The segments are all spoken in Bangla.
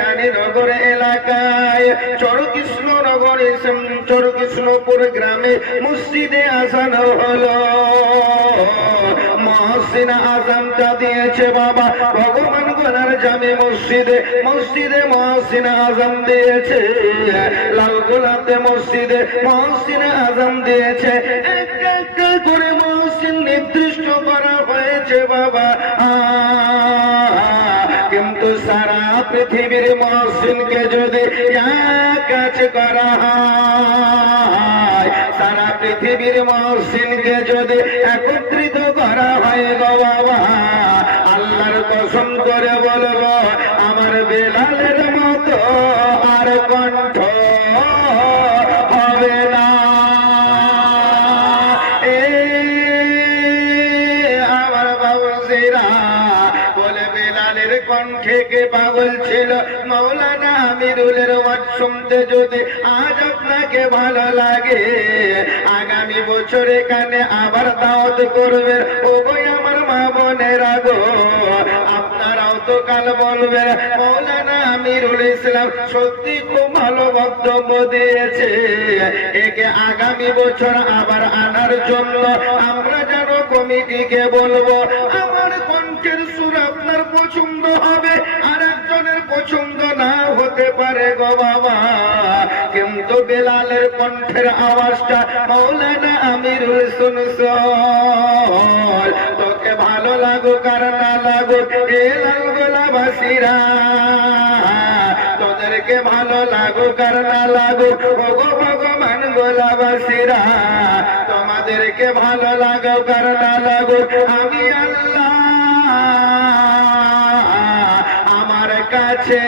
রানীনগর এলাকায় চরকৃষ্ণপুর গ্রামে মসজিদে আজান হলো। মহসিন আজানটা দিয়েছে বাবা ভগবান গোলার জামে মসজিদে মহসিন আজান দিয়েছে। লালগোলাতে মসজিদে মহসিন আজান দিয়েছে। একটা করে মহসিন নির্দিষ্ট করা হয়েছে বাবা, কিন্তু সারা পৃথিবীর মহসিনকে যদি এক কাজ করা হয়, সারা পৃথিবীর মহসিনকে যদি একত্রিত করা হয় গো বাবা, আল্লাহর কসম করে বলবো আমার বেলালের মতো আর কণ্ঠ হবে না। আমার বাবুজিরা বলে বেলালের কণ্ঠে কে পাগল ছিল? মাওলানা আমিরুলের ওয়াজ শুনতে যদি আজ আপনাকে ভালো লাগে, আগামী বছর এখানে আবার দাওয়াত করবেন। ও গো আমার মা বোনেরা গো, আপনারাও তো কাল বলবেন মাওলানা আমিরুল ইসলাম সত্যি খুব ভালো বক্তব্য দিয়েছে, একে আগামী বছর আবার আনার জন্য আমরা যেন কমিটিকে বলবো। আমার কণ্ঠের সুর আপনার পছন্দ হবে, আর একজনের পছন্দ না হতে পারে গো বাবা, কিন্তু বেলালের কণ্ঠের আওয়াজটা মাওলানা আমিরুল শুনছ, তোকে ভালো লাগুক আর না লাগুক এ লালগোলাবাসীরা, তোদেরকে ভালো লাগুক আর না লাগুক ওগো ভগবান গোলাবাসীরা, তোমাদেরকে ভালো লাগুক আর না লাগুক আমি আল্লাহ আমার কাছে,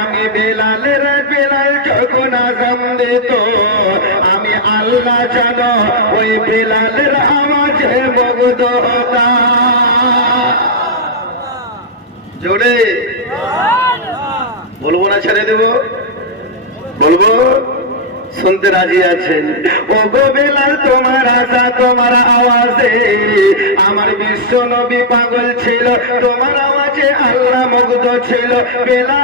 আমি বেলাল যখন আজান দিত আমি আল্লাহ জানো ওই বেলালের আওয়াজে মুগ্ধ হতাম। জোরে বলবো না ছেড়ে দেব? বলবো, শুনতে রাজি আছেন? ও গো বেলাল তোমার আশা তোমার আওয়াজে আমার বিশ্ব নবী পাগল ছিল, তোমার আওয়াজে আল্লাহ মুগ্ধ ছিল। বেলাল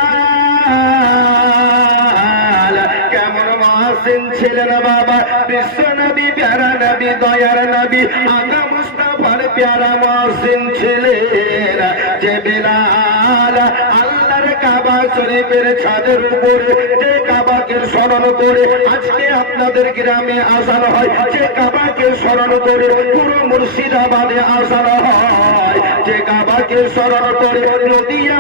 কেমন মহসিন ছিলেন বাবা, বিশ্ব নবী প্যারা নবী দয়ার নবী আগা মুস্তাফার প্যারা মহসিন ছিলেন। যে বেলাল আল্লাহর কাবা শরীফের ছাদের উপরে যে কাবাকে স্মরণ করে আজকে আপনাদের গ্রামে আসার হয়, যে কাবাকে স্মরণ করে পুরো মুর্শিদাবাদে আসার হয়, যে কাবাকে স্মরণ করে নদিয়া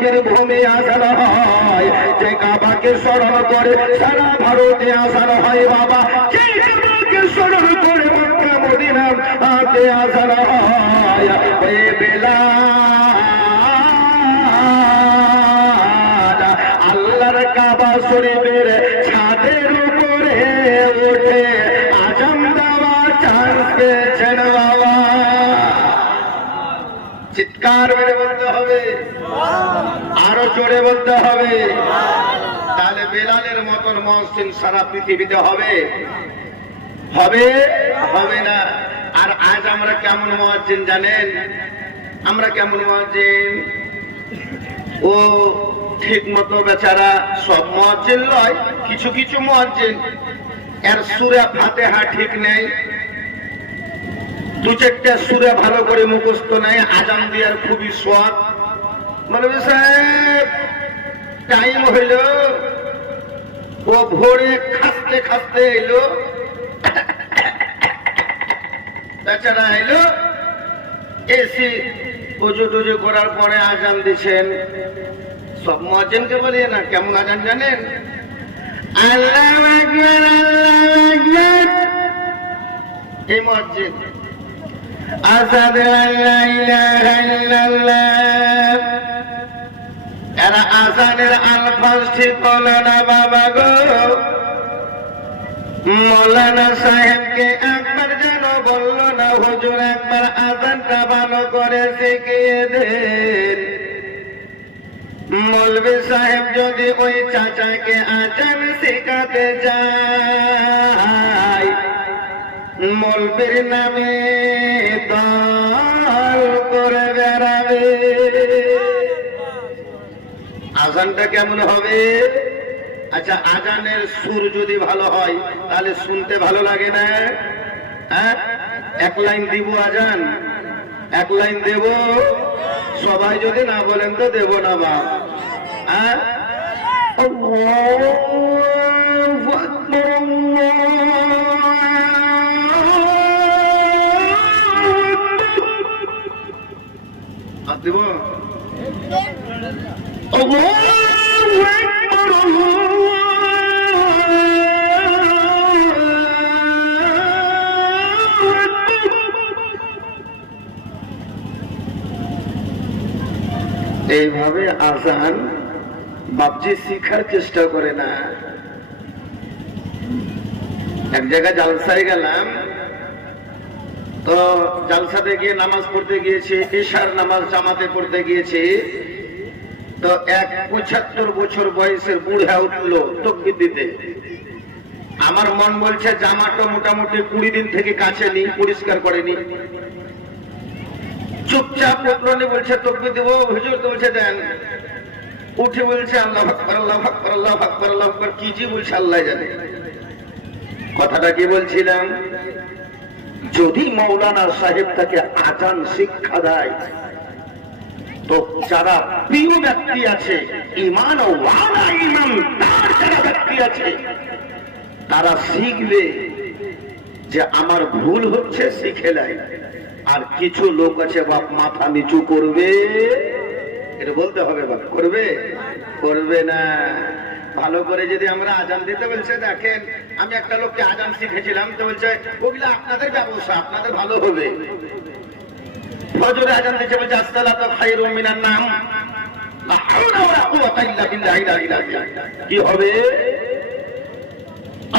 বীরভূমে আসার হয়, যে কাবাকে স্মরণ করে সারা ভারতে আসার হয় বাবা, যে কাবাকে স্মরণ করে মক্কা মদিনাতে আসার হয়। ওই বেলাল আল্লাহর কাবা শরীফের ছাদের উপরে উঠে আজান দেওয়া চান্স পেয়েছেন বাবা। চিৎকার মেরে বলতে হবে, আরো জোরে বলতে হবে। তাহলে বেলালের মতন মহসিন সারা পৃথিবীতে হবে? হবে হবে না। আর আজ আমরা কেমন মুয়াজ্জিন জানেন? আমরা কেমন মুয়াজ্জিন? ও ঠিক মতো বেচারা সব মুয়াজ্জিন নয়, কিছু কিছু মুয়াজ্জিন এর সূরা ফাতিহা ঠিক নেই, দু চারটা সূরা ভালো করে মুখস্থ নাই, আজান দেওয়ার খুবই শখ। মৌলভী সাহেব টাইম হইল, ও ভোরে খাসতে খাসতে এলো, বেচারা এলো, এসি পুজো টুজো করার পরে আজান দিচ্ছেন। সব মুয়াজ্জিনকে বলি না, কেমন আজান জানেন? আল্লাহু আকবার আল্লাহু আকবার। এই মুয়াজ্জিন আসাদু আল্লা ইলাহা ইল্লাল্লাহ, এরা আজানের আলফাজ ঠিক হলো না বাবা গো। মৌলানা সাহেবকে একবার যেন বলল না হুজুর একবার আজানটা ভালো করে শিখিয়ে দেন। মৌলভী সাহেব যদি ওই চাচাকে আজান শেখাতে যায়, মৌলভীর নামে দল করে বেড়াবে। আজানটা কেমন হবে? আচ্ছা, আজানের সুর যদি ভালো হয় তাহলে শুনতে ভালো লাগে না? হ্যাঁ, এক লাইন দিব আজান, এক লাইন দেব। সবাই যদি না বলেন তো দেব না বা। হ্যাঁ, আল্লাহু আকবার, আল্লাহু আকবার। দেব আল্লাহু আকবার, এইভাবে আজান বাপজি শিখার চেষ্টা করে না। এক জায়গায় জালসায় গেলাম, তো জালসাতে গিয়ে নামাজ পড়তে গিয়েছি, ঈশার নামাজ জামাতে পড়তে গিয়েছি। তো এক ৭৫ বছর বয়সের বুড়া উঠলো তকবীর দিতে। আমার মন বলছে জামাটা মোটামুটি ২০ দিন থেকে কাছেনি, পরিষ্কার করেনি। চুপচাপ উঠলো, বলছে তকবীর দেবো। হুজুর তো বলছে দেন। উঠে বলছে আল্লাহু আকবার, আল্লাহু আকবার, আল্লাহু আকবার, আল্লাহু আকবার। কি জি বলছে আল্লাহ জানে। কথাটা কি বলছিলাম? যদি মৌলানা সাহেব তাকে আজান শিক্ষা দেয়, তো যারা প্রিয় ব্যক্তি আছে, ঈমান ওয়ালা ঈমান তার যারা ব্যক্তি আছে, তারা শিখবে যে আমার ভুল হচ্ছে, শিখে নেয়। আর কিছু লোক আছে বাপ মাথা নিচু করবে, এটা বলতে হবে বাপ, করবে করবে না। ভালো করে যদি আমরা আজান দিতে বলছে, দেখেন আমি একটা লোককে আজান শিখেছিলাম, তো বলছে ওগুলো আপনাদের ব্যবসা, আপনাদের ভালো হবে। ফজরে আজান দিচ্ছে, বলছে আসসালাতু খায়রুম মিনান নাম, লা হাওলা ওয়ালা কুওয়াতা ইল্লা বিল্লাহ। কি হবে?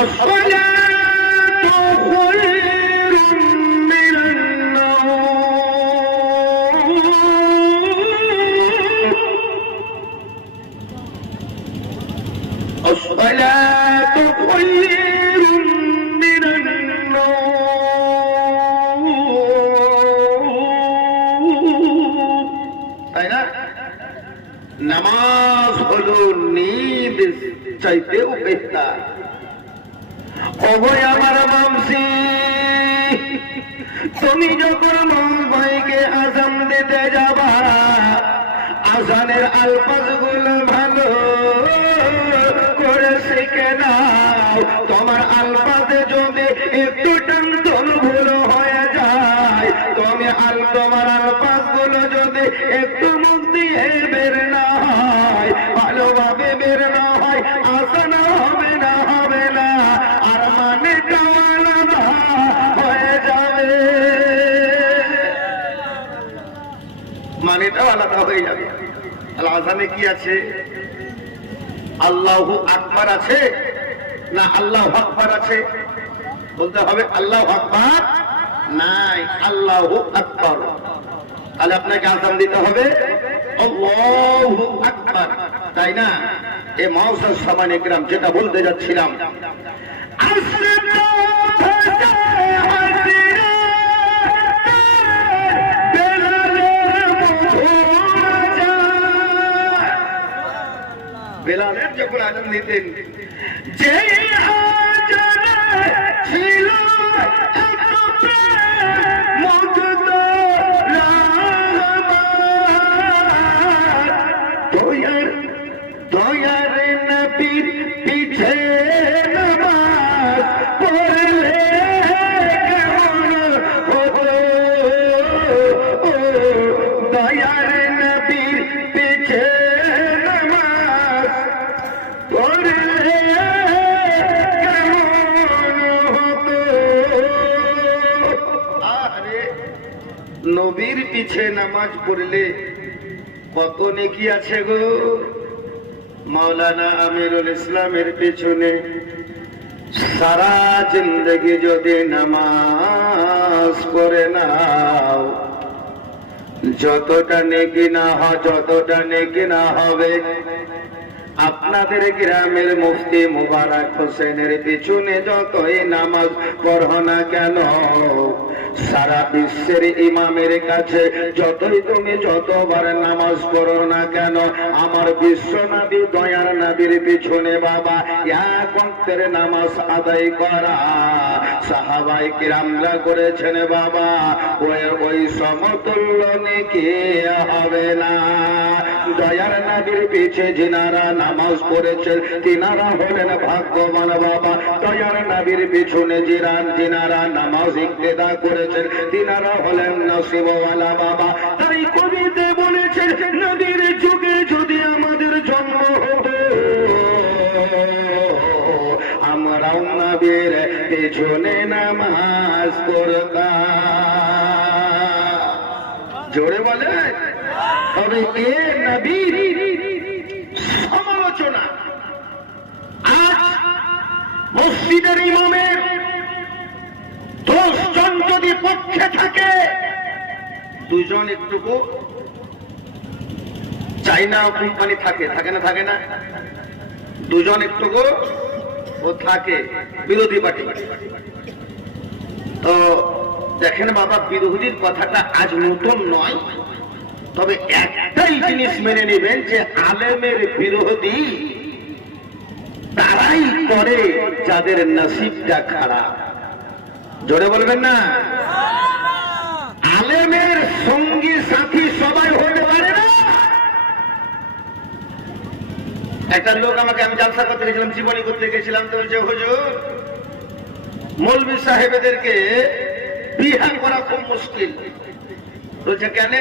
আসসালাতু খায়রুম মিনান নাওম, আসসালাতু খায়রুম মিনান নাওম। তাই না? নামাজ হলো নিদ চাইতেও বেহতার। ওগোয় আমার মামসি, তুমি যখন ভাইকে আজান দিতে যাবা, আজানের আলফাজগুলো ভালো করে শিখে নাও। তোমার আলফাজে যদি একটু টান ভুল হয়ে যায়, তোমার আলফাজগুলো যদি একটু মুখ দিয়ে বের না হয়, ভালোভাবে বের না হয়, আজান হবে না, হবে না। আর মানে আলাদা হয়ে যাবে, মানেটাও আলাদা হয়ে যাবে। আজানে কি আছে? আল্লাহু আকবার আছে না আল্লাহু আকবার আছে? বলতে হবে আল্লাহু আকবার নাই, আল্লাহু আকবার। তাহলে আপনাকে আজান দিতে হবে আল্লাহু আকবার, তাই না? এ মাউসার সামানে গ্রাম, যেটা বলতে যাচ্ছিলাম, বেলালের যখন আজান দিতেন, যে আজানে ছিল দয়ার নবীর পিছে নামাজ পড়লে কেমন হতো, দয়ার নবীর পিছে নামাজ পড়লে কেমন হতো। আরে নবীর পিছে নামাজ পড়লে কত নেকি আছে গো। মাওলানা আমিরুল ইসলামের পেছনে সারা জিন্দগি যদি নামাজ পড়ে নাও, যতটা নেকি না হবে আপনাদের গ্রামের মুফতি মুবারক হোসেনের পিছনে যতই নামাজ পড়ো না কেন, সারা বিশ্বের ইমামের কাছে যতবার নামাজ পড়ো না কেন, আমার বিশ্ব নবী দয়ার নবীর পিছনে বাবা এক ওয়াক্তের নামাজ আদায় করা সাহাবাই কিরামরা করেছেন বাবা, ওই সমতুল্য নেকি হবে না। দয়ার নবীর পিছে যিনারা নামাজ পড়েছেন তিনারা হলেন ভাগ্যবান বাবা। দয়ার নবীর পিছনে যিনারা নামাজ ইক্তেদা করেছেন তিনারা হলেন নসিবওয়ালা বাবা। তাই কবিতে বলেছেন, নবীর যুগে যদি আমাদের জন্ম হতো আমরাও নবীর পিছনে নামাজ পড়তাম। জোরে বলে। তবে এ নবীর সমালোচনা আজ মসজিদের ইমামের 10 জন যদি পক্ষে থাকে, 2 জন একটুকু চাইনা কোম্পানি থাকে না, থাকে না? 2 জন একটুকু ও থাকে বিরোধী পার্টি। তো দেখেন বাবা, বিরোধীর কথাটা আজ নতুন নয়, তবে একটাই জিনিস মেনে নেবেন যে আলেমের বিরোধী তারাই করে যাদের নসিবটা খারাপ। জোরে বলবেন না? আলেমের সঙ্গী সাথী সবাই হতে পারে না। একটা লোক আমাকে, আমি জালসা করতে গেছিলাম, জীবনী করতে গেছিলাম, তো বলছে হুজুর মৌলভী সাহেবদেরকে বিহার করা খুব মুশকিল। বলছে কেন?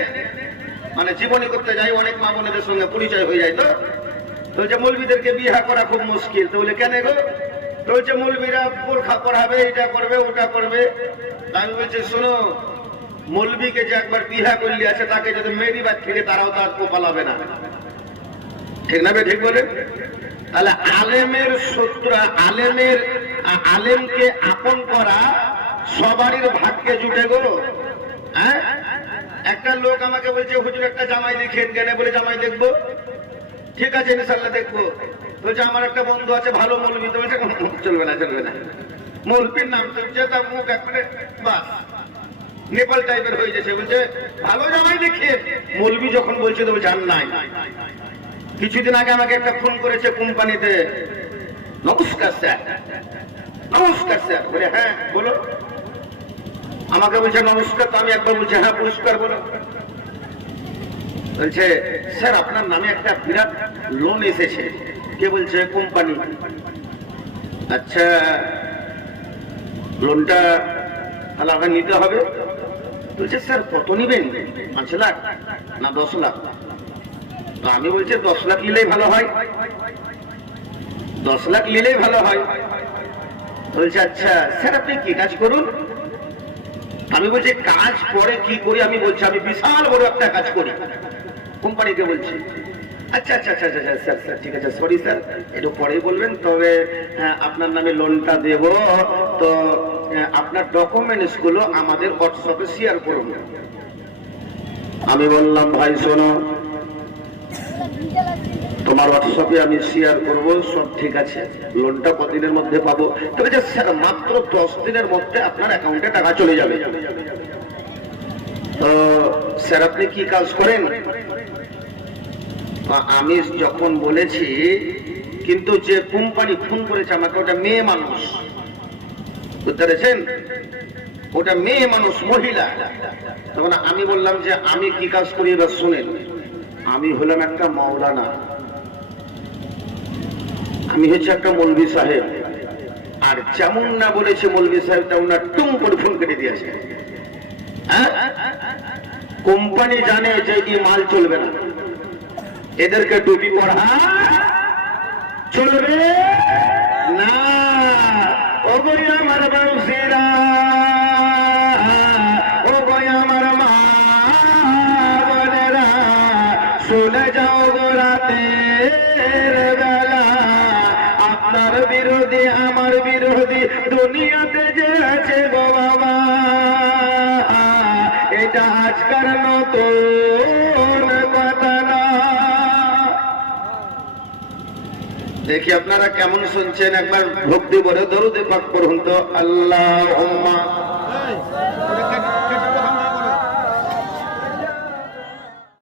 মানে জীবনী করতে যাই, অনেক মা বোনেদের সঙ্গে পরিচয় হয়ে যায়, তো বলছে মৌলভীদেরকে বিহা করা খুব মুশকিল। তো বলে কেন গো? বলছে মৌলভীরা বোরখা পড়াবে, এটা করবে, ওটা করবে। আমি বলছি শোনো, মৌলভীকে যে একবার বিহা করলি আছে তাকে যদি মেরি বাদ থেকে তারাও তার পালাবে না, ঠিক না? ঠিক বলে। তাহলে আলেমের সূত্র, আলেমকে আপন করা সবারই ভাগ্যে জুটে গো। হ্যাঁ, একটা লোক আমাকে বলছে হুজুর একটা জামাই দেখেন। কেন? বলে জামাই দেখবো। ঠিক আছে ইনশাআল্লাহ দেখবো। বলছে আমার একটা বন্ধু আছে ভালো মৌলবী। তো বলছে চলবে না, চলবে না, মৌলবীর নাম শুনছে তার মুখ একবারে বাস নেপাল টাইপের হয়ে গেছে। বলছে ভালো জামাই দেখে। মৌলবী যখন বলছে তো জান নাই। কিছুদিন আগে আমাকে একটা ফোন করেছে কোম্পানিতে, নমস্কার স্যার। নমস্কার স্যার। বলে হ্যাঁ বলো। আমাকে বলছে নমস্কার। তো আমি একবার বলছি হ্যাঁ পুরস্কার বলো। বলছে স্যার আপনার নামে একটা বিরাট লোন এসেছে। কে বলছে? কোম্পানি। আচ্ছা লোনটা তাহলে আপনাকে নিতে হবে। বলছে স্যার কত নিবেন? 5 লাখ না 10 লাখ? তো আমি বলছি 10 লাখ নিলেই ভালো হয়। 10 লাখ নিলেই ভালো হয়। বলছে আচ্ছা স্যার আপনি কি কাজ করুন? আমি বলছি কাজ পরে কি করি? আমি বলছি আমি বিশাল বড় একটা কাজ করি। কোম্পানিকে বলছি আচ্ছা আচ্ছা আচ্ছা আচ্ছা স্যার স্যার ঠিক আছে, সরি স্যার একটু পরেই বলবেন। তবে আপনার নামে লোনটা দেব, তো আপনার ডকুমেন্টস গুলো আমাদের হোয়াটসঅ্যাপে শেয়ার করুন। আমি বললাম ভাই শোনো, তোমার হোয়াটসঅ্যাপে আমি শেয়ার করব, সব ঠিক আছে, লোনটা কতদিনের মধ্যে পাবো? তবে যে স্যার মাত্র 10 দিনের মধ্যে আপনার অ্যাকাউন্টে টাকা চলে যাবে। তো স্যার আপনি কি কাজ করেন? আমি যখন বলেছি, কিন্তু যে কোম্পানি ফোন করেছে আমাকে ওটা মেয়ে মানুষ, বুঝতে পেরেছেন? ওটা মেয়ে মানুষ, মহিলা। তখন আমি বললাম যে আমি কি কাজ করি এবার শুনেন। আমি হলাম একটা মাওলানা, আমি হচ্ছে একটা মৌলভী সাহেব। আর যেমন না বলেছে মৌলভী সাহেব তেমন না টুম করে ফোন কেটে দিয়েছে। কোম্পানি জানে যে এই মাল চলবে না, এদেরকে টুপি পড়া চলবে না। ও বই আমার বাউসিরা, ও বই আমার মা বোনেরা, শুনে যাও গোরাতের বেলা, আপনার বিরোধী আমার বিরোধী দুনিয়াতে যে আছে গো বাবা, এটা আজকার নতুন কথা না। দেখি আপনারা কেমন শুনছেন, একবার ভক্তি ভরে দরুদে পাক পড়ুন তো। আল্লাহুম্মা